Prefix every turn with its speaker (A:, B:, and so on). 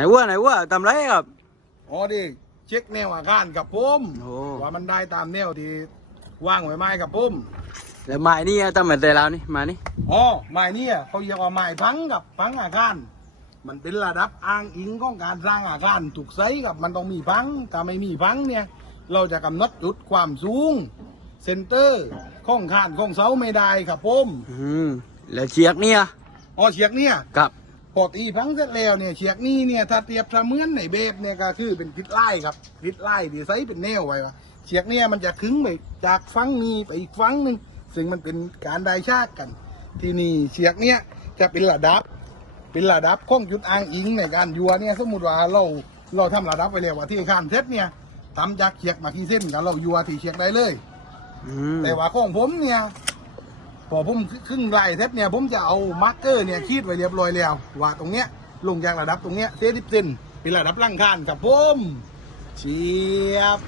A: ไหนวัวไหนวัวทำไรครับ
B: อ๋อดิเช็คแนวอาคารกับผม
A: โอ้
B: ว่ามันได้ตามแนวที่ว่างไว้ไหมกับผม
A: แล้วไม้นี่ทำเหมือนแต่เรานี่ไมานี่
B: อ๋อไม้เนี่ยเขาเรียกว่าไม้พังกับพังอาคารมันเป็นระดับอ้างอิงของการสร้างอาคารถูกไซส์กับมันต้องมีพังถ้าไม่มีพังเนี่ย เราจะกำหนดจุดความสูง เซนเตอร์ข้องคานข้องเสาไม่ได้ครับผม
A: อืมแล้วเชือกเนี่ย
B: อ๋อเฉียกเนี่ย
A: กับ
B: พอตีพังเสร็จแล้วเนี่ยเฉียกนี่เนี่ยถ้าเทียบเสมือนในเบบเนี่ยก็คือเป็นพิษไล่ครับพิษไล่ดีไซน์เป็นแนวไว้ว่าเฉียกเนี่ยมันจะขึงไปจากฟังนี้ไปอีกฟังหนึ่งซึ่งมันเป็นการได้ชากกัน ที่นี่เฉียกเนี่ยจะเป็นระดับ เป็นระดับข้องจุดอ้างอิงในการยัวเนี่ยสมมติว่าเราเราทำระดับไปแล้วว่าที่ข้านเซตเนี่ยทำจากเฉียกมากี่เส้นกันเรายัวที่เฉียกได้เลย
A: อืม
B: แต่ว่าของผมเนี่ย พอผมครึ่งไล่เทปเนี่ยผมจะเอามาร์กเกอร์เนี่ยขีดไว้เรียบร้อยแล้วว่าตรงเนี้ยลงจากระดับตรงเนี้ยเซติเซนเป็นระดับล่างคานกับผมเชียบ